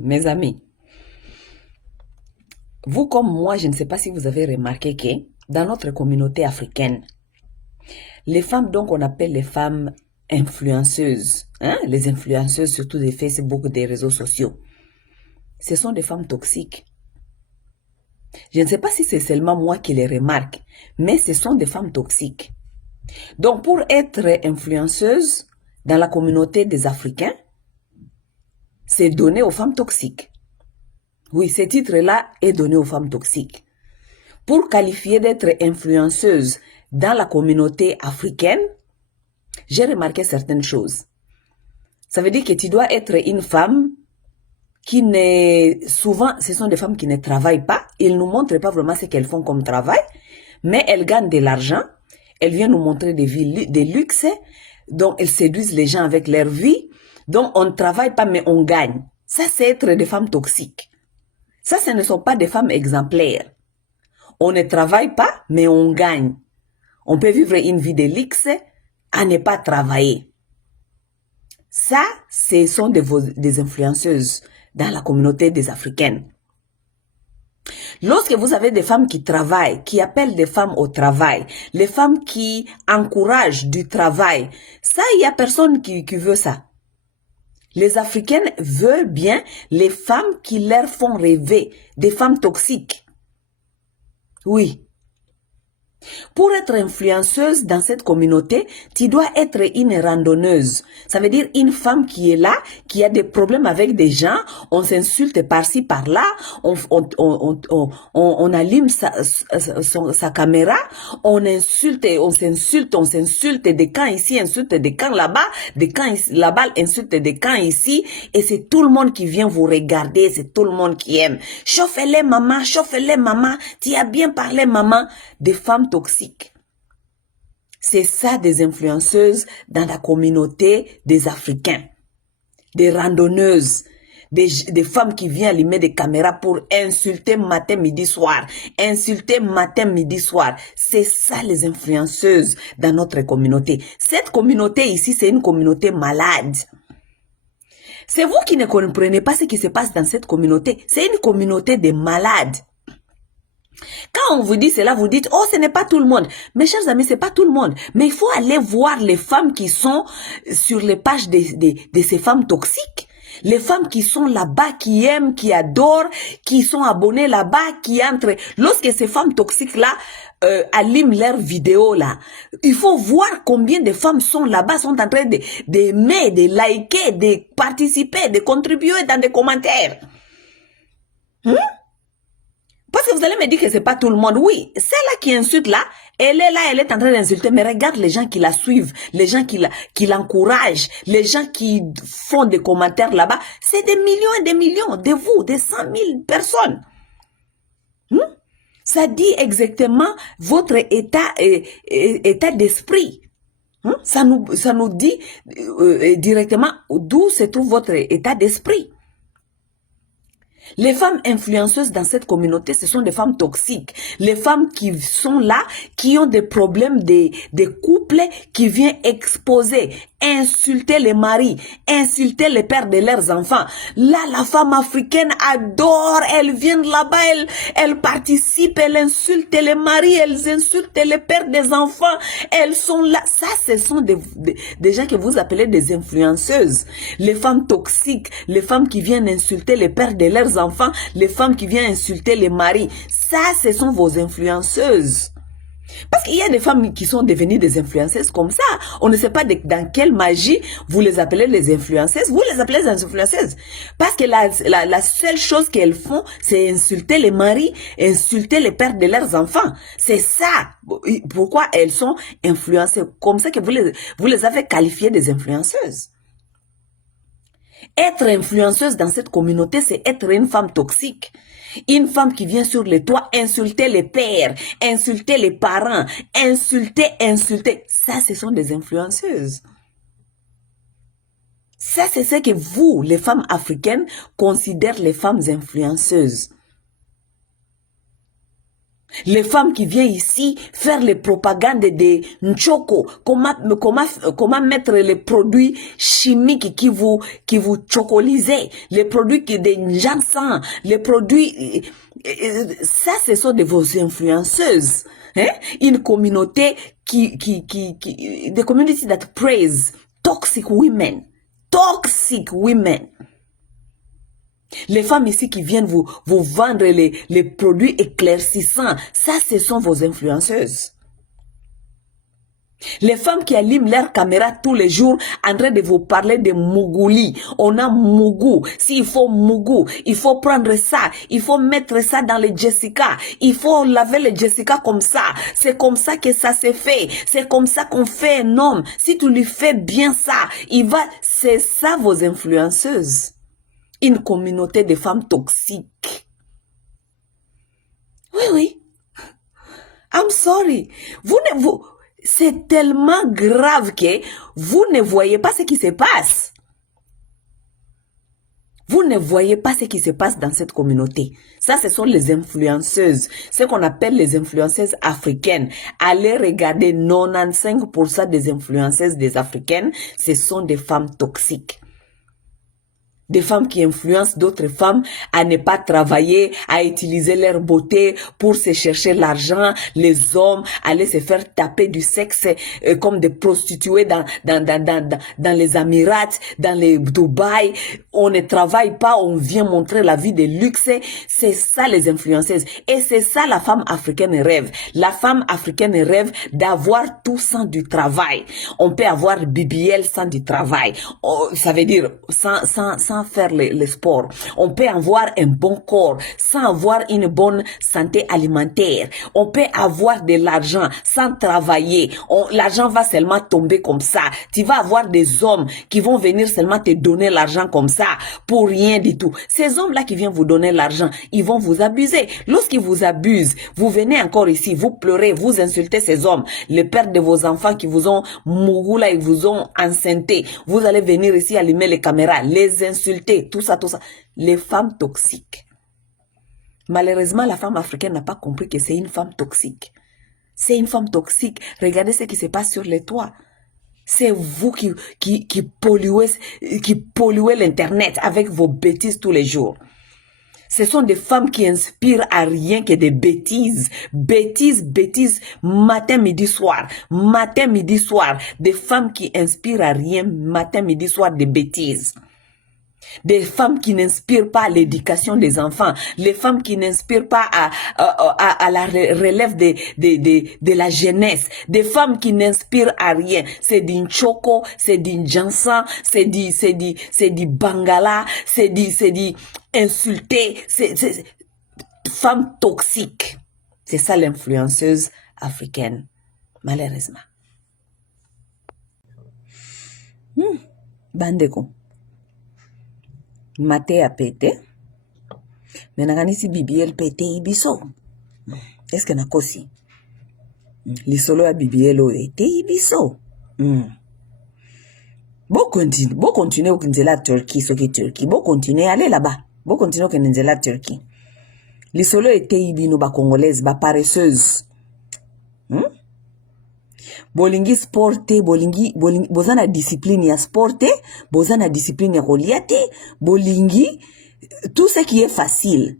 Mes amis, vous comme moi, je ne sais pas si vous avez remarqué que dans notre communauté africaine, les femmes, donc on appelle les femmes influenceuses, hein, les influenceuses surtout des Facebook, des réseaux sociaux, ce sont des femmes toxiques. Je ne sais pas si c'est seulement moi qui les remarque, mais ce sont des femmes toxiques. Donc pour être influenceuse dans la communauté des Africains, c'est donné aux femmes toxiques. Oui, ce titre-là est donné aux femmes toxiques. Pour qualifier d'être influenceuse dans la communauté africaine, j'ai remarqué certaines choses. Ça veut dire que tu dois être une femme qui ne... Souvent, ce sont des femmes qui ne travaillent pas. Ils ne nous montrent pas vraiment ce qu'elles font comme travail, mais elles gagnent de l'argent. Elles viennent nous montrer des luxes, donc elles séduisent les gens avec leur vie. Donc on ne travaille pas, mais on gagne. Ça, c'est être des femmes toxiques. Ça, ce ne sont pas des femmes exemplaires. On ne travaille pas, mais on gagne. On peut vivre une vie de luxe à ne pas travailler. Ça, ce sont des influenceuses dans la communauté des Africaines. Lorsque vous avez des femmes qui travaillent, qui appellent des femmes au travail, les femmes qui encouragent du travail, ça, il n'y a personne qui veut ça. Les Africaines veulent bien les femmes qui leur font rêver, des femmes toxiques. Oui. Pour être influenceuse dans cette communauté, tu dois être une randonneuse. Ça veut dire une femme qui est là, qui a des problèmes avec des gens, on s'insulte par-ci, par-là, on allume sa caméra, on insulte, on s'insulte, des camps ici, insulte des camps là-bas, des camps là-bas, insulte des camps ici, et c'est tout le monde qui vient vous regarder, c'est tout le monde qui aime. Chauffe-les maman, tu as bien parlé maman, des femmes toxiques. C'est ça des influenceuses dans la communauté des Africains. Des randonneuses, des femmes qui viennent allumer des caméras pour insulter matin, midi, soir. Insulter matin, midi, soir. C'est ça les influenceuses dans notre communauté. Cette communauté ici, c'est une communauté malade. C'est vous qui ne comprenez pas ce qui se passe dans cette communauté. C'est une communauté de malades. Quand on vous dit cela, vous dites, oh, ce n'est pas tout le monde. Mes chers amis, c'est pas tout le monde. Mais il faut aller voir les femmes qui sont sur les pages de ces femmes toxiques. Les femmes qui sont là-bas, qui aiment, qui adorent, qui sont abonnées là-bas, qui entrent. Lorsque ces femmes toxiques-là allument leurs vidéos là, il faut voir combien de femmes sont là-bas, sont en train d'aimer, de liker, de participer, de contribuer dans des commentaires. Parce que vous allez me dire que c'est pas tout le monde. Oui, celle-là qui insulte là, elle est là, elle est en train d'insulter. Mais regarde les gens qui la suivent, les gens qui l'encouragent, les gens qui font des commentaires là-bas. C'est des millions et des millions de vous, des 100 000 personnes. Ça dit exactement votre état d'esprit. Ça nous dit directement d'où se trouve votre état d'esprit. Les femmes influenceuses dans cette communauté, ce sont des femmes toxiques. Les femmes qui sont là, qui ont des problèmes des couples, qui viennent exposer, insulter les maris, insulter les pères de leurs enfants. Là, la femme africaine adore, elle vient là-bas, elle participe, elle insulte les maris, elle insulte les pères des enfants. Elles sont là. Ça, ce sont des gens que vous appelez des influenceuses. Les femmes toxiques, les femmes qui viennent insulter les pères de leurs enfants, les femmes qui viennent insulter les maris. Ça, ce sont vos influenceuses. Parce qu'il y a des femmes qui sont devenues des influenceuses comme ça. On ne sait pas dans quelle magie vous les appelez les influenceuses. Vous les appelez les influenceuses. Parce que la seule chose qu'elles font, c'est insulter les maris, insulter les pères de leurs enfants. C'est ça. Pourquoi elles sont influencées. Comme ça que vous les avez qualifiées des influenceuses. Être influenceuse dans cette communauté, c'est être une femme toxique. Une femme qui vient sur les toits insulter les pères, insulter les parents, insulter. Ça, ce sont des influenceuses. Ça, c'est ce que vous, les femmes africaines, considérez les femmes influenceuses. Les femmes qui viennent ici faire les propagandes de Nchoko, comment mettre les produits chimiques qui vous chocolisent, les produits qui de Njansan, les produits, ça ce sont de vos influenceuses. Hein? Une communauté the community that praise toxic women. Toxic women. Les femmes ici qui viennent vous vendre les produits éclaircissants, ça, ce sont vos influenceuses. Les femmes qui allument leur caméra tous les jours en train de vous parler de Mougouli. On a Mougou. S'il faut Mougou, il faut prendre ça. Il faut mettre ça dans les Jessica. Il faut laver les Jessica comme ça. C'est comme ça que ça se fait. C'est comme ça qu'on fait un homme. Si tu lui fais bien ça, c'est ça vos influenceuses. Une communauté de femmes toxiques. Oui. I'm sorry. C'est tellement grave que vous ne voyez pas ce qui se passe. Vous ne voyez pas ce qui se passe dans cette communauté. Ça, ce sont les influenceuses. Ce qu'on appelle les influenceuses africaines. Allez regarder 95% des influenceuses des africaines, ce sont des femmes toxiques. Des femmes qui influencent d'autres femmes à ne pas travailler, à utiliser leur beauté pour se chercher l'argent. Les hommes allaient se faire taper du sexe comme des prostituées dans les Émirats, dans les Dubaï. On ne travaille pas, on vient montrer la vie de luxe. C'est ça les influenceuses. Et c'est ça la femme africaine rêve. La femme africaine rêve d'avoir tout sans du travail. On peut avoir BBL sans du travail. Ça veut dire sans faire le sport. On peut avoir un bon corps sans avoir une bonne santé alimentaire. On peut avoir de l'argent sans travailler. L'argent va seulement tomber comme ça. Tu vas avoir des hommes qui vont venir seulement te donner l'argent comme ça pour rien du tout. Ces hommes-là qui viennent vous donner l'argent, ils vont vous abuser. Lorsqu'ils vous abusent, vous venez encore ici, vous pleurez, vous insultez ces hommes, les pères de vos enfants qui vous ont mouru là, ils vous ont enceinté. Vous allez venir ici allumer les caméras, les insulter, tout ça. Les femmes toxiques. Malheureusement, la femme africaine n'a pas compris que c'est une femme toxique. C'est une femme toxique. Regardez ce qui se passe sur les toits. C'est vous qui polluez l'internet avec vos bêtises tous les jours. Ce sont des femmes qui inspirent à rien que des bêtises. Bêtises, matin, midi, soir. Matin, midi, soir. Des femmes qui inspirent à rien, matin, midi, soir, des bêtises. Des femmes qui n'inspirent pas à l'éducation des enfants. Les femmes qui n'inspirent pas à la relève de la jeunesse. Des femmes qui n'inspirent à rien. C'est du Nchoko, c'est du Jansan, c'est du Bangala, c'est du insulté. C'est femme toxique. C'est ça l'influenceuse africaine, malheureusement. Bandeko. Mate a pété. Mais nakanisi BBL pété ibiso. Est-ce que nakosi? Lisolo ya BBL o ete ibiso. Bon continuer au Kinzela Turquie, ce qui est Turquie. Bon continuer, allez là-bas. Bon continuer au Kinzela Turquie. Lisolo ete ibino ba congolaise, ba paresseuse. Bolingi sporte, bolingi bozana discipline ya sporte, bozana discipline ya koliate, bolingi tout ce qui est facile.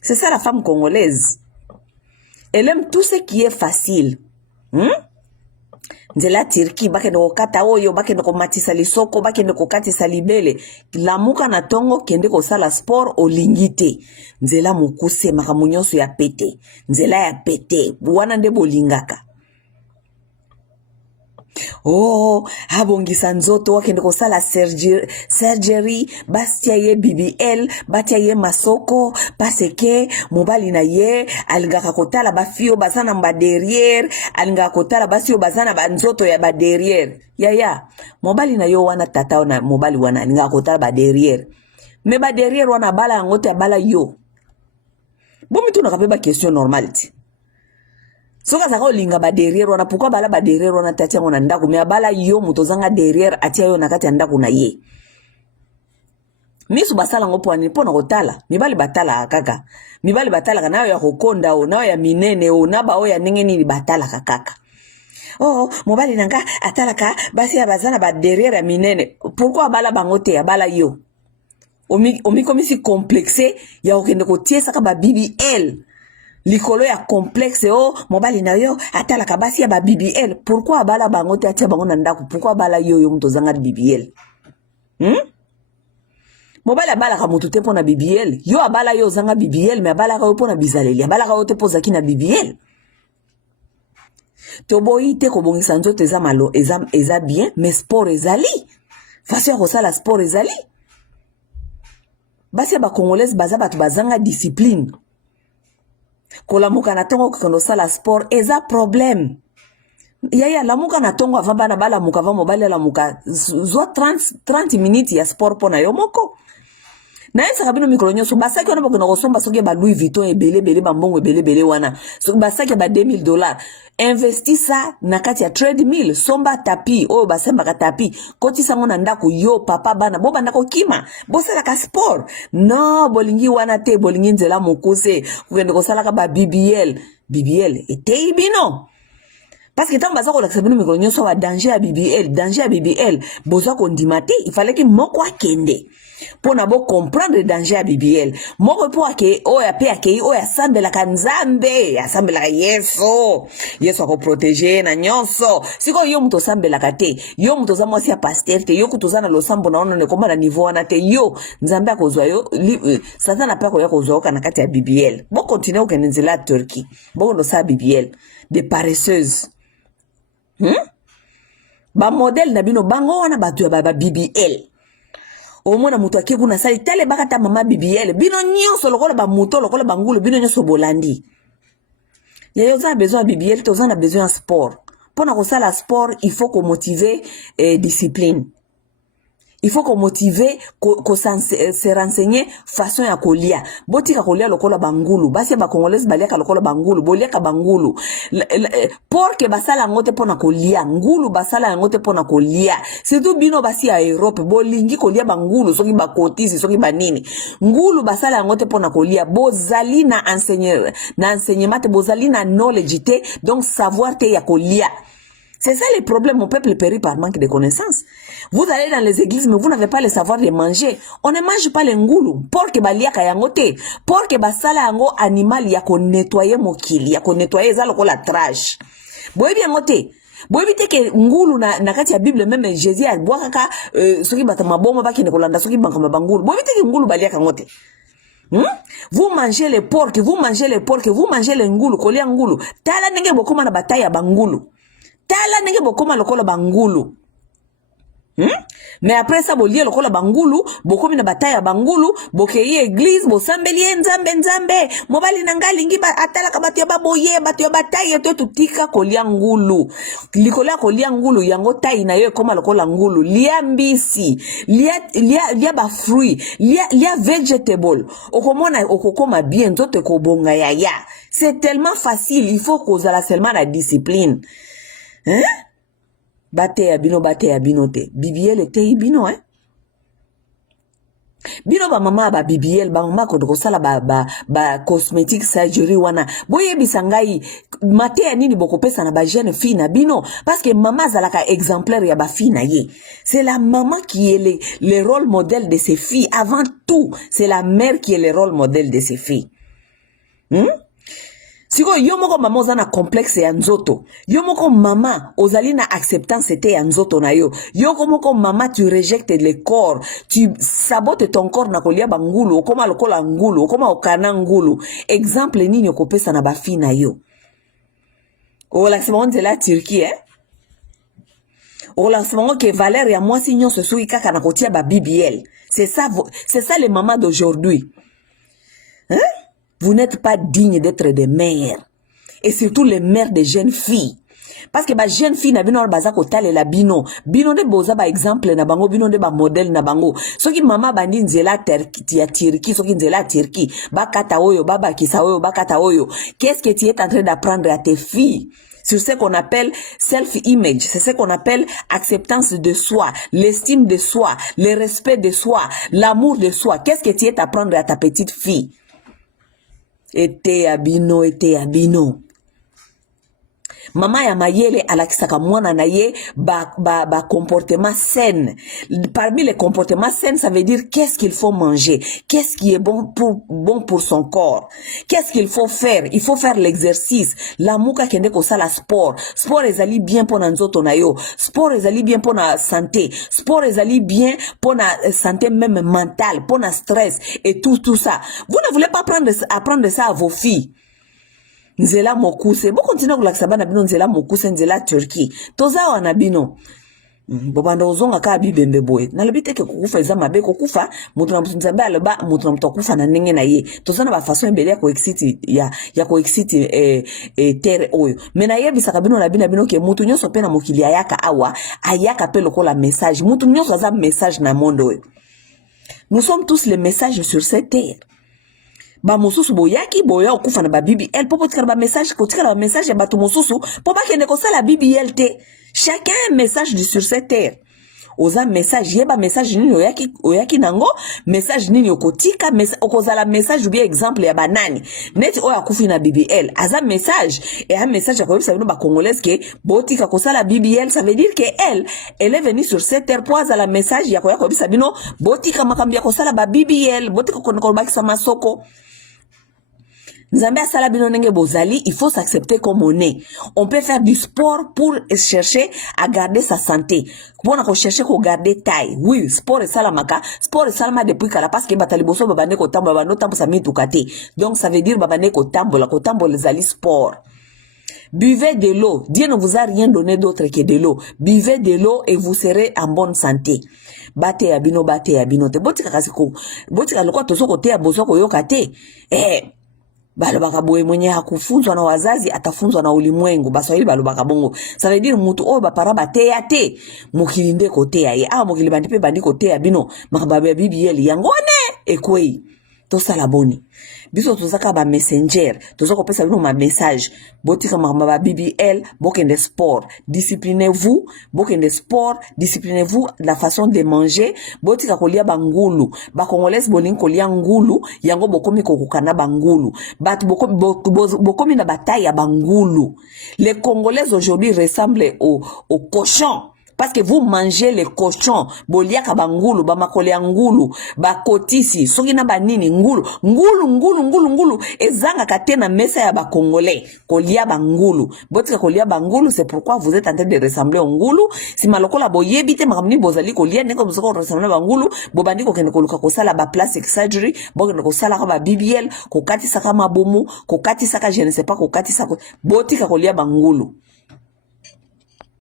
C'est ça la femme congolaise. Elle aime tout ce qui est facile. Nzela Turquie bakende kokata oyo, bakende komatisa lisoko, bakende kokatisa libele. Lamuka na tongo kende kosala sport olingi te. Nzela mukuse makamu nyonso ya pete. Nzela ya pete, wana nde bolingaka. Oh, abongisa nzoto wakende kosala surgery, bastia ye BBL, batia ye masoko, parce que mobali na ye, alingaka kotala bafio bazana mba derrière, alingaka kotala basio bazana ba nzoto ya ba derrière. Ya, mobali na yo wana tata na mobali wana alingaka kotala ba derrière. Me ba derrière wana bala ngote ya bala yo. Bomi tu nakape ba question normale ti. Soka zaka olinga ba derrière wana, pourquoi bala ba derrière wana tatia ngona ndako, me bala yo mutozanga derrière atia yo nakati ya ndako na ye. misu basala ngo pwani pona kotala mibali batala kaka mibali batala kana ya kokonda o na ya minene o na ba o ya ndenge nini batala kaka oh mobali nanga atalaka basi ya bazana ba derrière ya minene pourquoi bala bango te bala yo omi komisi complexé ya okende kotie saka ba BBL likolo ya complexe oh mobali na yo atalaka basi ya ba BBL pourquoi bala bango te atia bango na ndako pourquoi bala yo mutozanga BBL mobali abalaka mutu te pona BBL yo abala yo zanga BBL mais abalaka yo pona bizaleli abalaka yo te pozaki na BBL toboyi te kobongisa nzoto eza malo eza bien mais sport ezali façon ya kosala sport ezali basi ya bakongolaise baza bato bazanga discipline kolamuka na ntongo okende osala sport eza problème yaya lamuka na ntongo avant bana balamuka avant mobali alamuka zwa 30 minutes ya sport mpo na yo moko nayebisaka bino mikolo nyonso basaki wana bakenda kosomba soki ba Louis Vuitton ebelebele bambongo ebelebele wana soki basaki ba $2000 investisa na kati ya treadmill somba tapi oyo basembaka tapi kotisango na ndako yo papa bana bo banda kokima bosalaka sport no bolingi wana te bolingi nzela mokuse kokende kosalaka ba BBL etei bino parce que tant baza kolakisa bino mikolo nyonso wa danger ya BBL bozwa kondima te il fallait que moko akende pona bo comprendre danger ya BBL moko po ake oya pe ake oya sambelaka nzambe asambelaka yesu ako protéger na nyonso siko yo muto sambelaka te yo muto za mwasi ya pasteur te yo kutoza na losambo na ono ne koma na niveau wana te yo nzambe akozwa yo satana pa ko ya kozwa kana kati ya BBL bo continue okende nzela ya Turquie bo ndo sa BBL de paresseuse ba modèle na bino bango wana batu ya ba BBL omona mutu ake kuna sali tele bakata mama BBL bino nyonso lokola ba muto lokola bangulu bino nyonso bolandi yayo za besoin BBL to za na besoin sport pona kosala sport il faut ko motiver discipline il faut qu'on motive se renseigner façon ya kolia botika kolia lokola bangulu basi ba congolaise baliaka lokola bangulu boliaka bangulu porke basala ngote pona kolia ngulu basala ngote pona kolia surtout bino basi ya Europe bolingi kolia bangulu soki bakotisi soki banini ngulu basala ngote pona kolia bozali na enseignement te bozali na knowledge te donc savoir te ya kolia. C'est ça le problème, mon peuple périt par manque de connaissances. Vous allez dans les églises, mais vous n'avez pas le savoir de manger. On ne mange pas les ngoulou. Porke baliaka yangote. Porke basala yango animal yako nettoyer mokili. Yako nettoyer zaloko la trash. Boyebi yangote. Boyebi teke ngulu na kati ya Bible même Jésus a boakaka soki bata maboma baki nekolanda soki bankama bangulu. Boyebi teke ngulu baliaka yangote. Vous mangez les porcs, vous mangez les porcs, vous mangez les ngulu, kolia ngulu. Tala nenge bokoma na bataille ya bangulu. Tala nenge bokoma lokola bangulu. Mais après ça bolie lokola bangulu, bokomi na bataille ya bangulu, bokeye église, bosambeli nzambe. Mobali nanga lingi ba atala ka batu ya baboye, batu ya bataille to tutika kolia ngulu. Likola kolia ngulu yango tai na yo koma lokola ngulu, lia mbisi, lia ba fruit, lia vegetable. Okomona okokoma bien nzoto kobonga ya. C'est tellement facile, il faut kozala seulement la discipline. Bate ya bino te. BBL te bino Bino ba mama ba BBL ba mama ko sala ba cosmetic surgery wana. Boye bisangai mate ya nini boko pesa na ba jeune fille na bino parce que maman zalaka exemplaire ya ba fille na ye. C'est la maman qui est le rôle modèle de ses filles avant tout. C'est la mère qui est le rôle modèle de ses filles. Siko yomoko mama ozana complexe ya nzoto. Yomoko mama ozali na acceptance te ya nzoto na yo. Yomoko mama tu rejectes le corps. Tu sabotes ton corps na kolia bangulu. Okoma lokola ngulu. Okoma okana ngulu. Exemple nini okopesa na bafi na yo. Olaksement de la Turquie Olaksement que valeur ya mwasi nyonso soki kaka na kotia ba BBL. C'est ça les mamans d'aujourd'hui. Vous n'êtes pas digne d'être des mères. Et surtout les mères des jeunes filles. Parce que ba jeune fille na bino baza ko talela bino. Bino de boza ba exemple na bango, bino de ba modèle na bango. Soki mama bandi nzela ya Turquie, soki nzela Turquie, ba kata oyo, baba kisa oyo, ba kata oyo. Qu'est-ce que tu es en train d'apprendre à tes filles? sur ce qu'on appelle self-image, c'est ce qu'on appelle acceptance de soi, l'estime de soi, le respect de soi, l'amour de soi. Qu'est-ce que tu es à apprendre à ta petite fille? Ete abino. Mama ya mayele alakisaka mwana na ye ba comportement sain. Parmi les comportements sains, ça veut dire qu'est-ce qu'il faut manger, qu'est-ce qui est bon pour son corps, qu'est-ce qu'il faut faire. Il faut faire l'exercice. La muka kende ko sala sport. Sport ezali bien pour nzoto na yo. Sport ezali bien pour na santé. Sport ezali bien pour na santé même mentale, pour na stress et tout ça. Vous ne voulez pas apprendre ça à vos filles. Nzela mokuse bo continue kulakisa bana bino nzela mokuse nzela Turkey toza wana bino bobanda ozonga ka bibembe boye nalobite ke kukufa eza mabe kokufa mutu na nzambe aloba mutu na mtokufa na ndenge na ye toza na ba façon ebele ya ko exit terre oyo mena yebisaka bino na bino ke mutu nyonso pe na mokili ayaka awa ayaka pe lokola message mutu nyonso aza message na monde oyo. Nous sommes tous les messages sur cette terre. Ba mosusu boyaki boya okufa na ba BBL popo tika ba message ko tika ba message ya bato mosusu po ba kende ko sala BBL te. Chacun un message sur cette terre. Oza message yeba message nini oyaki nango message nini okotika okozala message ou bien exemple ya banani net oya kufi na BBL aza message et un message ya koyebisa bino ba congolaise ke botika ko sala BBL, ça veut dire que elle est venue sur cette terre pour la message ya koyebisa bino botika makambi ya ko sala ba BBL botika ko bakisa masoko. Nzambe asala bino nenge bozali, il faut s'accepter comme on est. On peut faire du sport pour chercher à garder sa santé. Pour chercher à garder taille. Oui, sport et salamaka. Sport et salama depuis kala parce que batali boso babane ko tambo babano tambo sa mitu kate. Donc ça veut dire babane ko tambo les ali sport. Buvez de l'eau. Dieu ne vous a rien donné d'autre que de l'eau. Buvez de l'eau et vous serez en bonne santé. Bate abino. Te botika kasiko. Botika lokwa tosoko te abosoko yokate. Balobaka boye mwenye hakufunzwa na wazazi atafunzwa na ulimwengu. Baswahili balobaka bongo. Ça veut dire mutu oyo bapara bateya te. Mukilinde koteya ye. Mukili bandi pe bandi koteya bino. Makababe ya BBL yangone ekwei. Tosala boni. Biso tozaka ba messenger. Tozako pesa bino ma message. Botika makamba BBL. Bokende sport. Disciplinez-vous. Bokende sport. Disciplinez-vous la façon de manger. Botika kolia bangulu. Ba congolaise boling kolia ngulu. Yango bokomi kokukana bangulu. Bat bokomi na bataille ya bangulu. Les Congolais aujourd'hui ressemblent aux cochons. Parce que vous mangez les cochons, boliaka bangulu, bamakole ngulu, bakotisi, sogina banini ngulu, ezanga katena mesa ya ba congolais, kolia bangulu. Botika kolia bangulu, c'est pourquoi vous êtes en train de ressembler au ngulu. Si malokola boyebite makamni bozali kolia neko bozoko ressembler bangulu, bobandi ko kende koluka ko sala ba plastic surgery, bokende ko sala ka ba BBL, ko katisa ka mabomu, ko katisa ka je ne sais pas ko katisa ko botika kolia bangulu.